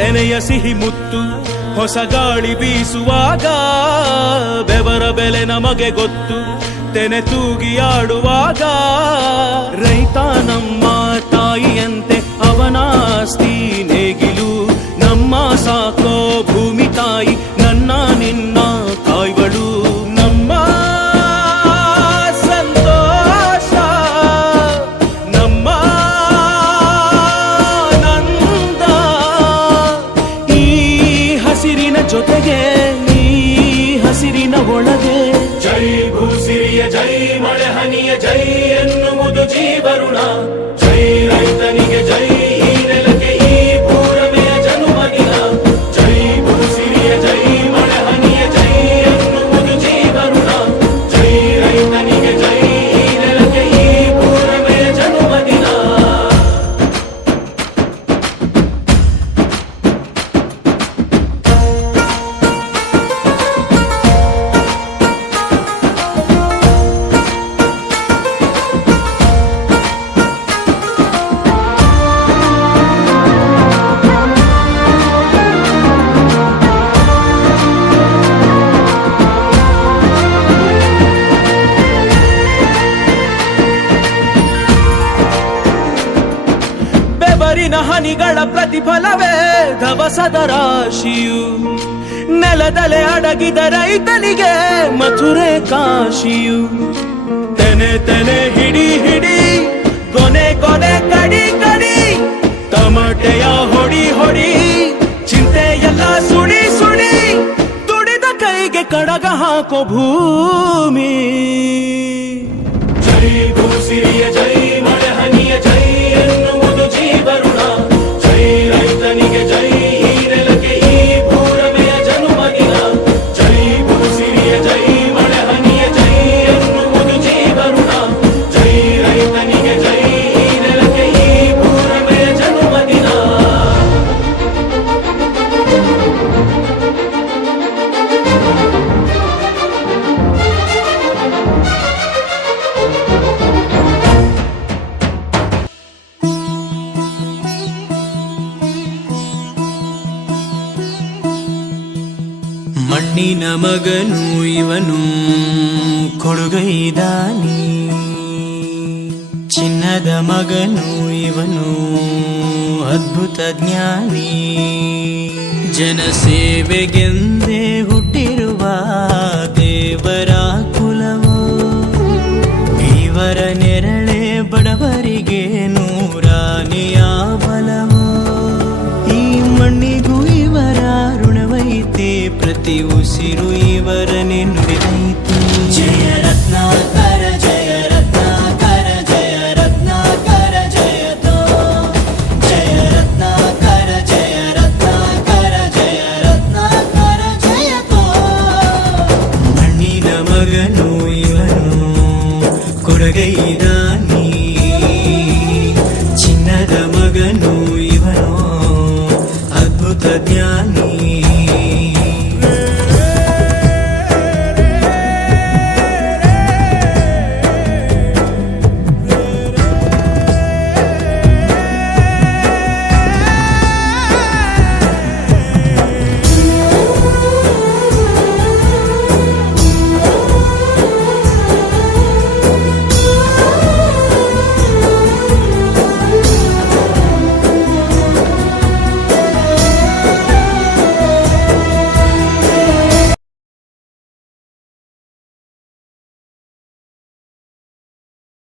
ತೆನೆಯ ಸಿಹಿ ಮುತ್ತು ಹೊಸ ಗಾಳಿ ಬೀಸುವಾಗ ಬೆವರ ಬೆಲೆ ನಮಗೆ ಗೊತ್ತು ತೆನೆ ತೂಗಿ ಆಡುವಾಗ ರೈತ ನಮ್ಮ ತಾಯಿಯಂತೆ ಅವನಾಸ್ತಿ ನೇಗಿಲು ನಮ್ಮ ಸಾಕೋ ಭೂಮಿ ತಾಯಿ ನನ್ನ ನಿನ್ನ ಕಾಯ್ಗಳು ನಮ್ಮ ಸಂತೋಷ ನಮ್ಮ ನಂದ ಈ ಹಸಿರಿನ ಜೊತೆಗೆ ಈ ಹಸಿರಿನ ಒಳಗೆ ಜೈ ಭೂಸಿರಿಯ ಜೈ ಮಳೆ ಹನಿಯ ಜೈ ಎನ್ನುವುದು ಜೀವರುಣ ಜೈ ರೈತನಿಗೆ ಜೈ ಈ ನೆಲಕ್ಕೆ ಈ ಪೂರಮೆಯ ಜನುಮದಿನ ಜೈ ಭೂಸಿರಿಯ ಜೈ ಮಳೆ ಹನಿಯ ಜೈ ಎನ್ನುವುದು ಜೀವರುಣ ಜೈ ರೈತನಿಗೆ ಜೈ ಈ ನೆಲಕ್ಕೆ ಈ ಪೂರಮೆಯ ಜನುಮದಿನ ಬೆವರಿನ ಹನಿಗಳ ಪ್ರತಿಫಲವೇ ಧವಸದ ರಾಶಿಯು ನೆಲದಲೆ ಅಡಗಿದ ರೈತನಿಗೆ ಮಥುರೆ ಕಾಶಿಯು ತೆನೆ ತೆನೆ ಹಿಡಿ ಹಿಡಿ ಕೊನೆ ಕೊನೆ ಕಡಿ ಕಡಿ ತಮಟೆಯ ಹೊಡಿ ಹೊಡಿ ಚಿಂತೆಯೆಲ್ಲ ಸುಡಿ ಸುಡಿ ದುಡಿದ ಕೈಗೆ ಕಡಗ ಹಾಕೋ ಭೂಮಿ ಜೈ ಭೂಸಿರಿಯ ಜೈ ಮಳೆ ಹನಿಯ ಜೈ ಎನ್ನುವುದು ಜೀವರುಣ ಜೈ ರೈತನಿಗೆ ಜೈ ಈ ನೆಲಕ್ಕೆ ಈ ಪೂರಮೆಯ ಜನುಮದಿನ ಜೈ ಭೂಸಿರಿಯ ಜೈ ಮಳೆ ಹನಿಯ ಜೈ ಎನ್ನುವುದು ಜೀವರುಣ ಜೈ ರೈತನಿಗೆ ಜೈ ಈ ನೆಲಕ್ಕೆ ಈ ಪೂರಮೆಯ ಜನುಮದಿನ ಮಣ್ಣಿನ ಮಗನು ಇವನು ಕೊಡುಗೈದಾನಿ ಚಿನ್ನದ ಮಗನು ಇವನು ಅದ್ಭುತ ಜ್ಞಾನಿ ಜನಸೇವೆಗೆಂದೇ ಹುಟ್ಟಿರುವ ದೇವರ ಕುಲವೋ ಇವರ ನೆರಳೆ ಬಡವರಿಗೆ ನೂರಾನೆಯ ಬಲವೋ ಈ ಮಣ್ಣಿಗೂ ಇವರ ಋಣವೈತೆ ಪ್ರತಿ ಉಸಿರು ಇವರನೆ ನುಡಿದೈತೆ ಜಯ ರತ್ನಾಕರ ಜಯ ರತ್ನಾಕರ ಜಯ ರತ್ನಾಕರ ಜಯತೋ ಜಯ ರತ್ನಾಕರ ಜಯ ರತ್ನಾಕರ ಜಯ ರತ್ನಾಕರ ಜಯತೋ ಮಣ್ಣಿನ ಮಗನು ಇವನು ಕೊಡಗೈದಾನಿ ಚಿನ್ನದ ಮಗನು ಇವನು ಅದ್ಭುತ ಜ್ಞಾನ